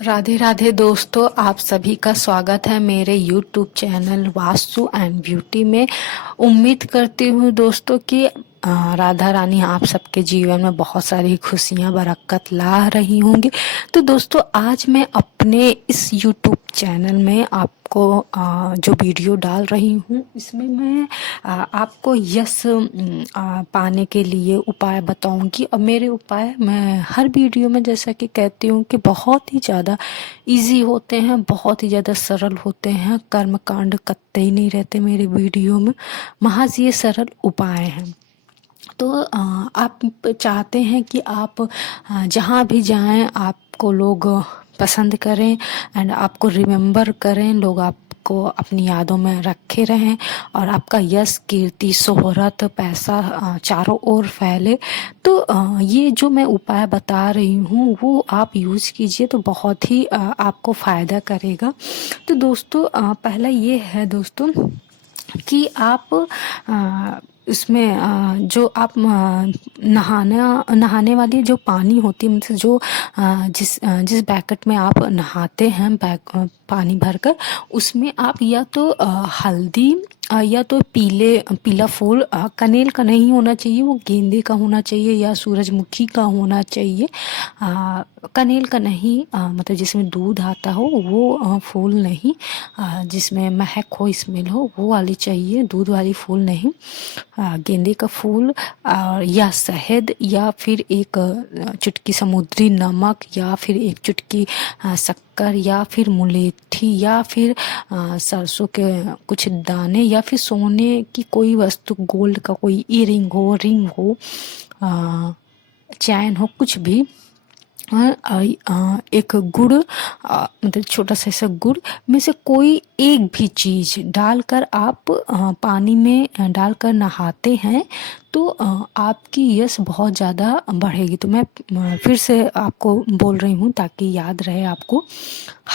राधे राधे दोस्तों, आप सभी का स्वागत है मेरे YouTube channel vastu and beauty में। उम्मीद करती हूँ दोस्तों कि राधा रानी आप सबके जीवन में बहुत सारी खुशियाँ बरकत ला रही होंगी। तो दोस्तों, आज मैं अपने इस यूट्यूब चैनल में आपको जो वीडियो डाल रही हूँ, इसमें मैं आपको यश पाने के लिए उपाय बताऊंगी। और मेरे उपाय मैं हर वीडियो में जैसा कि कहती हूँ कि बहुत ही ज़्यादा इजी होते हैं, बहुत ही ज़्यादा सरल होते हैं। कर्म कांड कतई नहीं रहते मेरे वीडियो में, महज ये सरल उपाय हैं। तो आप चाहते हैं कि आप जहाँ भी जाएं आपको लोग पसंद करें एंड आपको रिमेम्बर करें, लोग आपको अपनी यादों में रखे रहें और आपका यश कीर्ति शोहरत पैसा चारों ओर फैले। तो ये जो मैं उपाय बता रही हूँ वो आप यूज़ कीजिए तो बहुत ही आपको फ़ायदा करेगा। तो दोस्तों, पहला ये है दोस्तों कि आप इसमें जो आप नहाने वाली जो पानी होती है, मतलब जो जिस पैकेट में आप नहाते हैं पानी भरकर, उसमें आप या तो हल्दी या तो पीला फूल, कनेल का नहीं होना चाहिए, वो गेंदे का होना चाहिए या सूरजमुखी का होना चाहिए। कनेल का नहीं, मतलब जिसमें दूध आता हो वो फूल नहीं, जिसमें महक हो स्मेल हो वो वाली चाहिए, दूध वाली फूल नहीं। गेंदे का फूल या शहद या फिर एक चुटकी समुद्री नमक या फिर एक चुटकी शक्कर या फिर मुलेठी या फिर सरसों के कुछ दाने या फिर सोने की कोई वस्तु, गोल्ड का कोई ईयरिंग हो, रिंग हो, चैन हो, कुछ भी। एक गुड़, मतलब छोटा सा ऐसा गुड़ में से कोई एक भी चीज़ डालकर आप पानी में डालकर नहाते हैं तो आपकी यश बहुत ज़्यादा बढ़ेगी। तो मैं फिर से आपको बोल रही हूँ ताकि याद रहे आपको।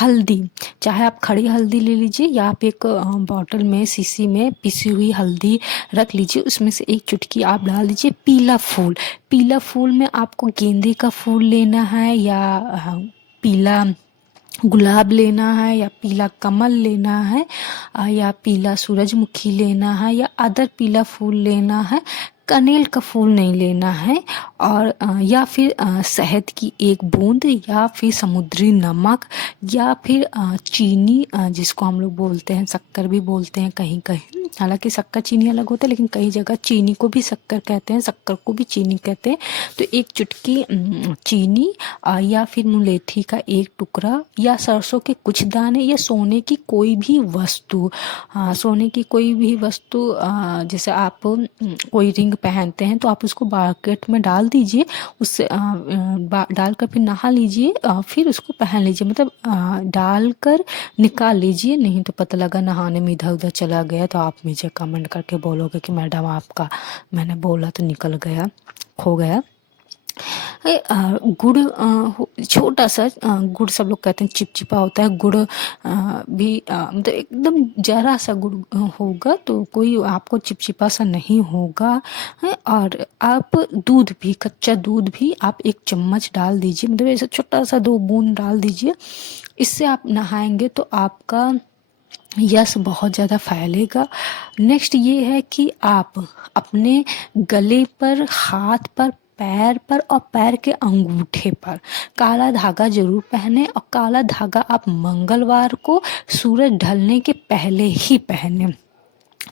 हल्दी, चाहे आप खड़ी हल्दी ले लीजिए या आप एक बॉटल में शीशी में पिसी हुई हल्दी रख लीजिए, उसमें से एक चुटकी आप डाल दीजिए। पीला फूल में आपको गेंदे का फूल लेना है या पीला गुलाब लेना है या पीला कमल लेना है या पीला सूरजमुखी लेना है या अदर पीला फूल लेना है। कनेल का फूल नहीं लेना है। और या फिर शहद की एक बूंद या फिर समुद्री नमक या फिर चीनी, जिसको हम लोग बोलते हैं शक्कर भी बोलते हैं कहीं कहीं, हालांकि शक्कर चीनी अलग होता है लेकिन कई जगह चीनी को भी शक्कर कहते हैं, शक्कर को भी चीनी कहते हैं। तो एक चुटकी चीनी या फिर मुलेठी का एक टुकड़ा या सरसों के कुछ दाने या सोने की कोई भी वस्तु, सोने की कोई भी वस्तु, जैसे आप कोई रिंग पहनते हैं तो आप उसको बकेट में डाल दीजिए, उससे डालकर फिर नहा लीजिए, फिर उसको पहन लीजिए, मतलब डालकर निकाल लीजिए। नहीं तो पता लगा नहाने में इधर उधर चला गया तो आप मुझे कमेंट करके बोलोगे कि मैडम आपका मैंने बोला तो निकल गया, खो गया। गुड़, छोटा सा गुड़, सब लोग कहते हैं चिपचिपा होता है गुड़, भी मतलब एकदम जरा सा गुड़ होगा तो कोई आपको चिपचिपा सा नहीं होगा है। और आप दूध भी, कच्चा दूध भी आप एक चम्मच डाल दीजिए, मतलब ऐसा छोटा सा 2 बूंद डाल दीजिए। इससे आप नहाएंगे तो आपका यश बहुत ज़्यादा फैलेगा। नेक्स्ट ये है कि आप अपने गले पर, हाथ पर, पैर पर और पैर के अंगूठे पर काला धागा जरूर पहने, और काला धागा आप मंगलवार को सूरज ढलने के पहले ही पहने।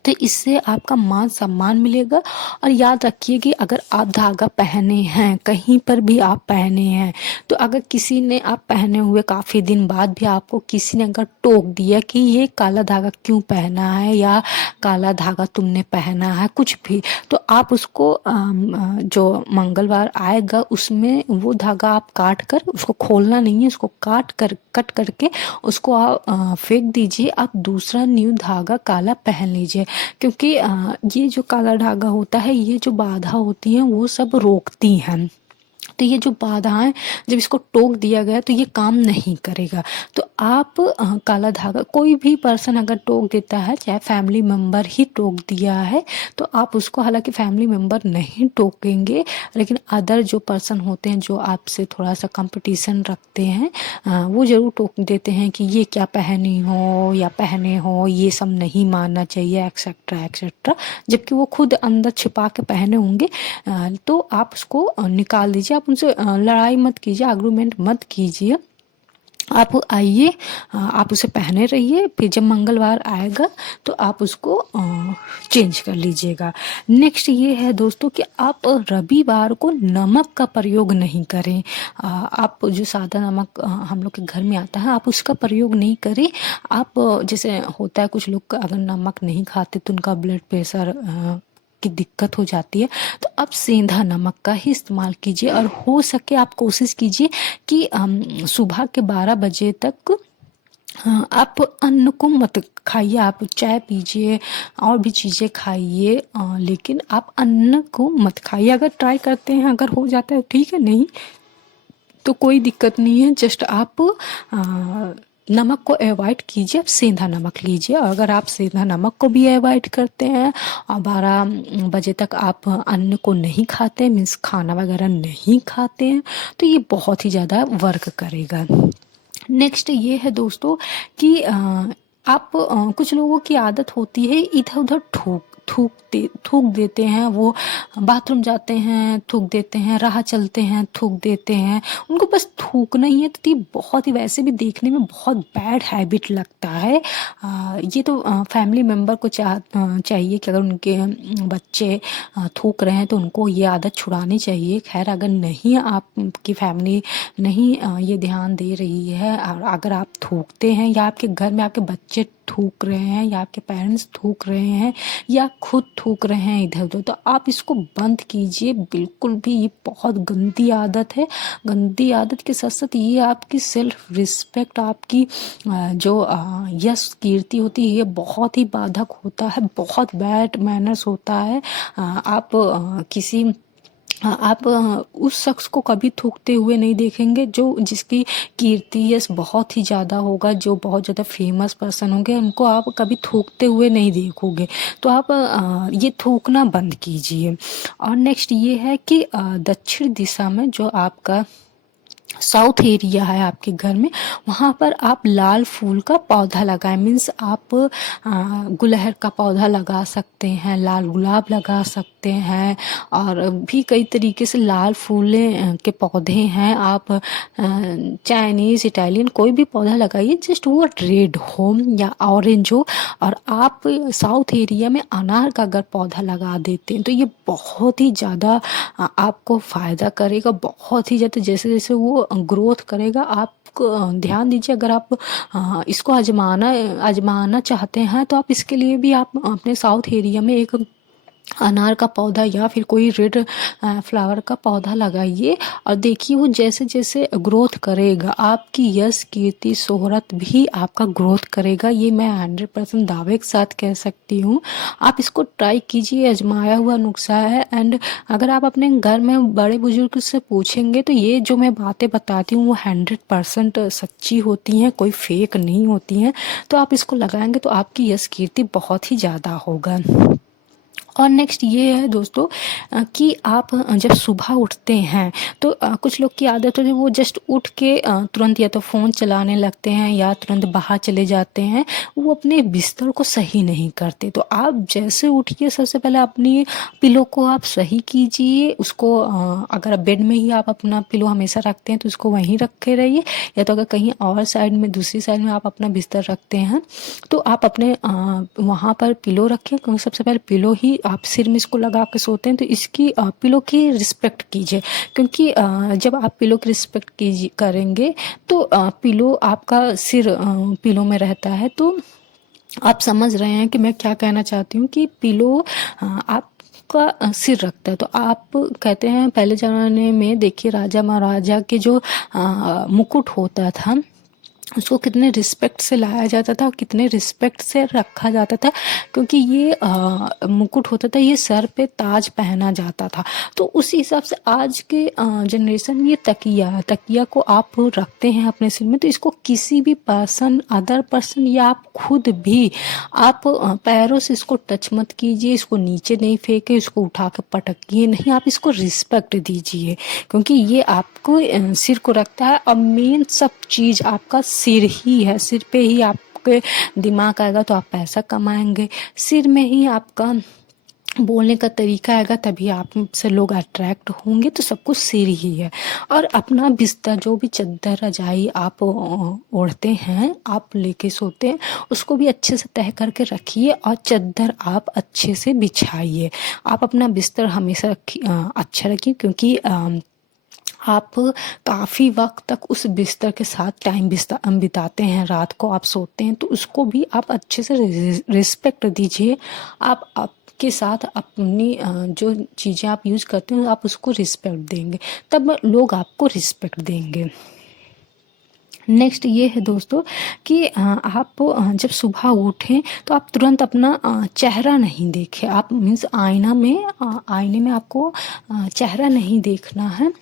तो इससे आपका मान सम्मान मिलेगा। और याद रखिए कि अगर आप धागा पहने हैं, कहीं पर भी आप पहने हैं, तो अगर किसी ने, आप पहने हुए काफ़ी दिन बाद भी आपको किसी ने अगर टोक दिया कि ये काला धागा क्यों पहना है या काला धागा तुमने पहना है कुछ भी, तो आप उसको जो मंगलवार आएगा उसमें वो धागा आप काट कर, उसको खोलना नहीं है, उसको कट करके उसको आप फेंक दीजिए। आप दूसरा न्यू धागा काला पहन लीजिए, क्योंकि ये जो काला धागा होता है, ये जो बाधा होती है वो सब रोकती हैं। तो ये जो बाधाएं, जब इसको टोक दिया गया तो ये काम नहीं करेगा। तो आप काला धागा कोई भी पर्सन अगर टोक देता है, चाहे फैमिली मेम्बर ही टोक दिया है, तो आप उसको, हालांकि फैमिली मेम्बर नहीं टोकेंगे, लेकिन अदर जो पर्सन होते हैं जो आपसे थोड़ा सा कंपटीशन रखते हैं, वो ज़रूर टोक देते हैं कि ये क्या पहनी हो या पहने हो, ये सब नहीं मानना चाहिए, एक्सेट्रा एक्सेट्रा, जबकि वो खुद अंदर छिपा के पहने होंगे। तो आप उसको निकाल दीजिए, आप उनसे लड़ाई मत कीजिए, आर्गुमेंट मत कीजिए, आप आइए, आप उसे पहने रहिए, फिर जब मंगलवार आएगा तो आप उसको चेंज कर लीजिएगा। नेक्स्ट ये है दोस्तों कि आप रविवार को नमक का प्रयोग नहीं करें। आप जो सादा नमक हम लोग के घर में आता है, आप उसका प्रयोग नहीं करें। आप जैसे होता है कुछ लोग अगर नमक नहीं खाते तो उनका ब्लड प्रेशर की दिक्कत हो जाती है, तो आप सेंधा नमक का ही इस्तेमाल कीजिए। और हो सके आप कोशिश कीजिए कि सुबह के 12 बजे तक आप अन्न को मत खाइए, आप चाय पीजिए और भी चीज़ें खाइए, लेकिन आप अन्न को मत खाइए। अगर ट्राई करते हैं, अगर हो जाता है ठीक है, नहीं तो कोई दिक्कत नहीं है, जस्ट आप नमक को अवॉइड कीजिए, आप सेंधा नमक लीजिए। और अगर आप सेंधा नमक को भी अवॉइड करते हैं और 12 बजे तक आप अन्न को नहीं खाते, मीन्स खाना वगैरह नहीं खाते हैं, तो ये बहुत ही ज़्यादा वर्क करेगा। नेक्स्ट ये है दोस्तों कि आप कुछ लोगों की आदत होती है इधर उधर थूक देते हैं, वो बाथरूम जाते हैं थूक देते हैं, राह चलते हैं थूक देते हैं, उनको बस थूकना ही है। तो ये बहुत ही, वैसे भी देखने में बहुत बैड हैबिट लगता है। ये तो फैमिली मेम्बर को चाहिए कि अगर उनके बच्चे थूक रहे हैं तो उनको ये आदत छुड़ानी चाहिए। खैर अगर नहीं, आपकी फैमिली नहीं ये ध्यान दे रही है, और अगर आप थूकते हैं या आपके घर में आपके बच्चे थूक रहे हैं या आपके पेरेंट्स थूक रहे हैं या खुद थूक रहे हैं इधर उधर, तो आप इसको बंद कीजिए बिल्कुल भी। ये बहुत गंदी आदत है। गंदी आदत के साथ साथ ये आपकी सेल्फ रिस्पेक्ट, आपकी जो यश कीर्ति होती है, ये बहुत ही बाधक होता है, बहुत बैड मैनर्स होता है। आप उस शख्स को कभी थूकते हुए नहीं देखेंगे जो जिसकी कीर्ति यश बहुत ही ज़्यादा होगा, जो बहुत ज़्यादा फेमस पर्सन होंगे, उनको आप कभी थूकते हुए नहीं देखोगे। तो आप ये थूकना बंद कीजिए। और नेक्स्ट ये है कि दक्षिण दिशा में जो आपका साउथ एरिया है आपके घर में, वहाँ पर आप लाल फूल का पौधा लगाएं। मीन्स आप गुलहड़ का पौधा लगा सकते हैं, लाल गुलाब लगा सकते हैं, और भी कई तरीके से लाल फूलें के पौधे हैं। आप चाइनीज़, इटालियन कोई भी पौधा लगाइए, जस्ट वो रेड हो या ऑरेंज हो। और आप साउथ एरिया में अनार का अगर पौधा लगा देते हैं तो ये बहुत ही ज़्यादा आपको फ़ायदा करेगा, बहुत ही ज़्यादा। जैसे जैसे वो ग्रोथ करेगा, आप ध्यान दीजिए। अगर आप इसको आजमाना चाहते हैं तो आप इसके लिए भी आप अपने साउथ एरिया में एक अनार का पौधा या फिर कोई रेड फ्लावर का पौधा लगाइए, और देखिए वो जैसे जैसे ग्रोथ करेगा, आपकी यश कीर्ति शोहरत भी आपका ग्रोथ करेगा। ये मैं 100% दावे के साथ कह सकती हूँ। आप इसको ट्राई कीजिए, आजमाया हुआ नुस्खा है। एंड अगर आप अपने घर में बड़े बुजुर्ग से पूछेंगे तो ये जो मैं बातें बताती हूँ वो 100% सच्ची होती हैं, कोई फेक नहीं होती हैं। तो आप इसको लगाएंगे तो आपकी यश कीर्ति बहुत ही ज़्यादा होगा। और नेक्स्ट ये है दोस्तों कि आप जब सुबह उठते हैं तो कुछ लोग की आदत होती है वो जस्ट उठ के तुरंत या तो फ़ोन चलाने लगते हैं या तुरंत बाहर चले जाते हैं, वो अपने बिस्तर को सही नहीं करते। तो आप जैसे उठिए सबसे पहले अपनी पिलो को आप सही कीजिए। उसको अगर बेड में ही आप अपना पिलो हमेशा रखते हैं तो उसको वहीं रखे रहिए, या तो अगर कहीं और साइड में, दूसरी साइड में आप अपना बिस्तर रखते हैं तो आप अपने वहाँ पर पिलो रखें, क्योंकि सबसे पहले पिलो ही आप सिर में इसको लगा के सोते हैं तो इसकी पिलो की रिस्पेक्ट कीजिए। क्योंकि जब आप पिलो की रिस्पेक्ट करेंगे तो पिलो आपका सिर पिलो में रहता है। तो आप समझ रहे हैं कि मैं क्या कहना चाहती हूँ कि पिलो आप का सिर रखता है। तो आप कहते हैं पहले ज़माने में देखिए राजा महाराजा के जो मुकुट होता था उसको कितने रिस्पेक्ट से लाया जाता था और कितने रिस्पेक्ट से रखा जाता था, क्योंकि ये मुकुट होता था, ये सर पे ताज पहना जाता था। तो उस हिसाब से आज के जनरेशन में ये तकिया को आप रखते हैं अपने सिर में, तो इसको किसी भी पर्सन, अदर पर्सन या आप खुद भी आप पैरों से इसको टच मत कीजिए, इसको नीचे नहीं फेंके, इसको उठा के पटकिए नहीं, आप इसको रिस्पेक्ट दीजिए, क्योंकि ये आपको सिर को रखता है। और मेन सब चीज़ आपका सिर ही है, सिर पे ही आपके दिमाग आएगा तो आप पैसा कमाएंगे, सिर में ही आपका बोलने का तरीका आएगा तभी आप से लोग अट्रैक्ट होंगे, तो सब कुछ सिर ही है। और अपना बिस्तर, जो भी चद्दर रजाई आप ओढ़ते हैं, आप लेके सोते हैं, उसको भी अच्छे से तह करके रखिए और चद्दर आप अच्छे से बिछाइए। आप अपना बिस्तर हमेशा अच्छा रखिए, क्योंकि आप काफ़ी वक्त तक उस बिस्तर के साथ टाइम बिताते हैं, रात को आप सोते हैं, तो उसको भी आप अच्छे से रिस्पेक्ट दीजिए। आप आपके साथ अपनी जो चीज़ें आप यूज़ करते हैं आप उसको रिस्पेक्ट देंगे, तब लोग आपको रिस्पेक्ट देंगे। नेक्स्ट ये है दोस्तों कि आप जब सुबह उठें तो आप तुरंत अपना चेहरा नहीं देखें। आप मीन्स आईने में आपको चेहरा नहीं देखना है।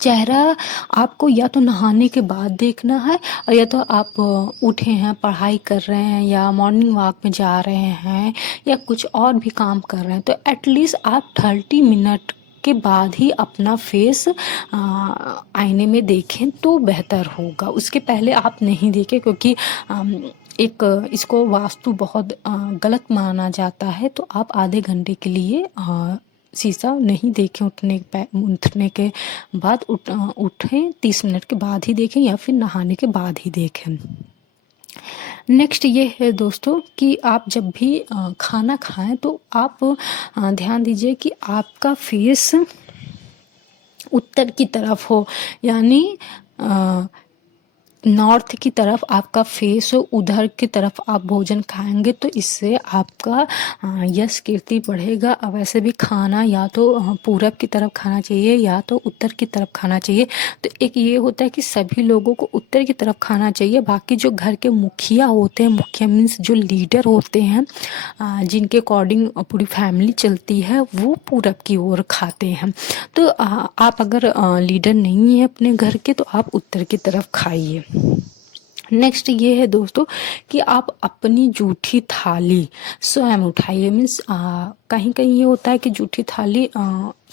चेहरा आपको या तो नहाने के बाद देखना है, और या तो आप उठे हैं, पढ़ाई कर रहे हैं, या मॉर्निंग वॉक में जा रहे हैं, या कुछ और भी काम कर रहे हैं, तो एटलीस्ट आप 30 मिनट के बाद ही अपना फेस आईने में देखें तो बेहतर होगा। उसके पहले आप नहीं देखें, क्योंकि एक इसको वास्तु बहुत गलत माना जाता है। तो आप आधे घंटे के लिए शीशा नहीं देखें, उठने के बाद उठें, 30 मिनट के बाद ही देखें, या फिर नहाने के बाद ही देखें। नेक्स्ट ये है दोस्तों कि आप जब भी खाना खाएं तो आप ध्यान दीजिए कि आपका फेस उत्तर की तरफ हो, यानी नॉर्थ की तरफ आपका फेस हो, उधर की तरफ आप भोजन खाएंगे तो इससे आपका यश कीर्ति बढ़ेगा। और वैसे भी खाना या तो पूरब की तरफ खाना चाहिए या तो उत्तर की तरफ खाना चाहिए। तो एक ये होता है कि सभी लोगों को उत्तर की तरफ खाना चाहिए, बाकी जो घर के मुखिया होते हैं, मुखिया मीन्स जो लीडर होते हैं, जिनके अकॉर्डिंग पूरी फैमिली चलती है, वो पूरब की ओर खाते हैं। तो आप अगर लीडर नहीं है अपने घर के तो आप उत्तर की तरफ खाइए। नेक्स्ट ये है दोस्तों कि आप अपनी जूठी थाली स्वयं उठाइए। मीन्स कहीं कहीं ये होता है कि जूठी थाली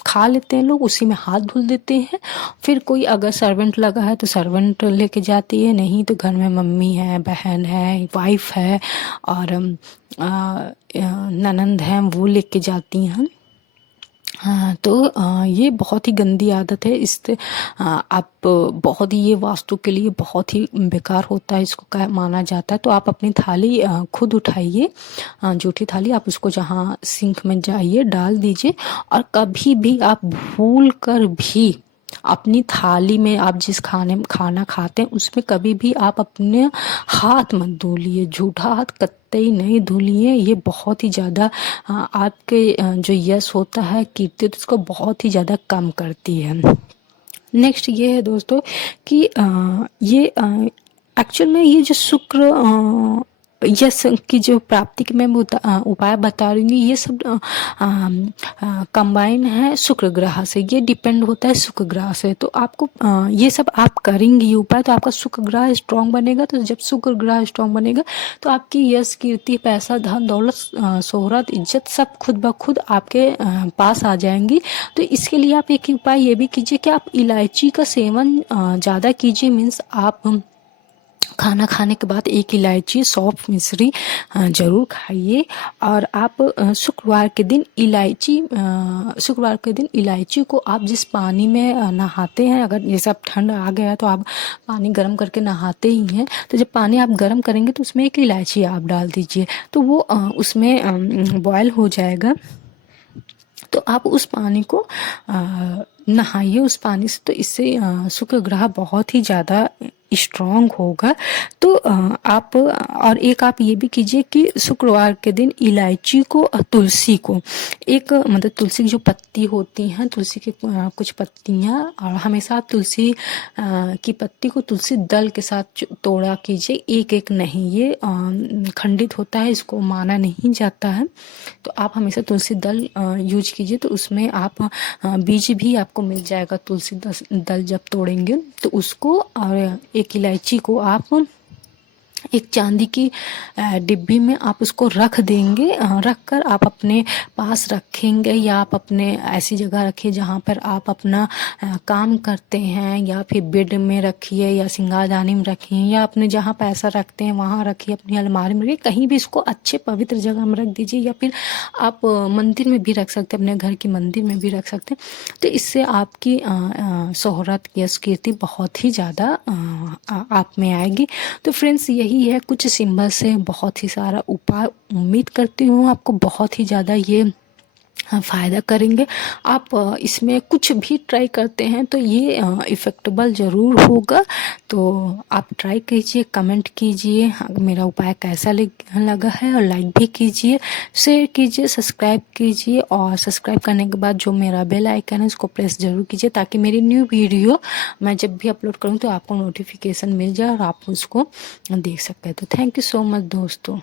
खा लेते हैं लोग, उसी में हाथ धुल देते हैं। फिर कोई अगर सर्वेंट लगा है तो सर्वेंट लेके जाती है, नहीं तो घर में मम्मी है, बहन है, वाइफ है और ननंद है, वो लेके जाती हैं। हाँ, तो ये बहुत ही गंदी आदत है। इससे आप बहुत ही, ये वास्तु के लिए बहुत ही बेकार होता है, इसको क्या माना जाता है। तो आप अपनी थाली खुद उठाइए, जूठी थाली, आप उसको जहाँ सिंक में जाइए डाल दीजिए। और कभी भी आप भूल कर भी अपनी थाली में, आप जिस खाना खाते हैं उसमें कभी भी आप अपने हाथ मत धुलिए, जूठा हाथ कतई नहीं धुलिए। ये बहुत ही ज़्यादा आपके जो यश होता है, कीर्ति, तो उसको बहुत ही ज़्यादा कम करती है। नेक्स्ट ये है दोस्तों कि ये एक्चुअल में ये जो शुक्र यश की जो प्राप्ति के मैं उपाय बता रही हूँ, ये सब कंबाइन है शुक्र ग्रह से, ये डिपेंड होता है शुक्र ग्रह से। तो आपको ये सब आप करेंगे ये उपाय तो आपका शुक्र ग्रह स्ट्रांग बनेगा। तो जब शुक्र ग्रह स्ट्रांग बनेगा तो आपकी यश, कीर्ति, पैसा, धन, दौलत, शोहरत, इज्जत सब खुद ब खुद आपके पास आ जाएंगी। तो इसके लिए आप एक उपाय ये भी कीजिए कि आप इलायची का सेवन ज़्यादा कीजिए। मीन्स आप खाना खाने के बाद एक इलायची, सौंफ, मिश्री ज़रूर खाइए। और आप शुक्रवार के दिन इलायची को आप जिस पानी में नहाते हैं, अगर जैसे अब ठंड आ गया तो आप पानी गर्म करके नहाते ही हैं, तो जब पानी आप गर्म करेंगे तो उसमें एक इलायची आप डाल दीजिए, तो वो उसमें बॉयल हो जाएगा। तो आप उस पानी को नहाइए उस पानी से। तो इससे शुक्र ग्रह बहुत ही ज़्यादा स्ट्रांग होगा। तो आप और एक आप ये भी कीजिए कि शुक्रवार के दिन इलायची को तुलसी को एक मतलब तुलसी की जो पत्ती होती हैं, तुलसी की कुछ पत्तियाँ, और हमेशा आप तुलसी की पत्ती को तुलसी दल के साथ तोड़ा कीजिए, एक एक नहीं, ये खंडित होता है, इसको माना नहीं जाता है। तो आप हमेशा तुलसी दल यूज कीजिए, तो उसमें आप बीज भी आपको मिल जाएगा तुलसी दल जब तोड़ेंगे तो उसको। और एक इलायची को आप एक चांदी की डिब्बी में आप उसको रख देंगे, रख कर आप अपने पास रखेंगे, या आप अपने ऐसी जगह रखिए जहाँ पर आप अपना काम करते हैं, या फिर बेड में रखिए, या सिंगारदानी में रखिए, या अपने जहाँ पैसा रखते हैं वहाँ रखिए, अपनी अलमारी में रखिए, कहीं भी इसको अच्छे पवित्र जगह में रख दीजिए, या फिर आप मंदिर में भी रख सकते हैं, अपने घर की मंदिर में भी रख सकते हैं। तो इससे आपकी शोहरत, यश, कीर्ति बहुत ही ज़्यादा आप में आएगी। तो फ्रेंड्स यही है कुछ सिंबल से बहुत ही सारा उपाय, उम्मीद करती हूँ आपको बहुत ही ज़्यादा ये फ़ायदा करेंगे। आप इसमें कुछ भी ट्राई करते हैं तो ये इफ़ेक्टेबल ज़रूर होगा। तो आप ट्राई कीजिए, कमेंट कीजिए मेरा उपाय कैसा लगा है, और लाइक भी कीजिए, शेयर कीजिए, सब्सक्राइब कीजिए, और सब्सक्राइब करने के बाद जो मेरा बेल आइकन है उसको प्रेस ज़रूर कीजिए, ताकि मेरी न्यू वीडियो मैं जब भी अपलोड करूँ तो आपको नोटिफिकेशन मिल जाए और आप उसको देख सकते हैं। तो थैंक यू सो मच दोस्तों।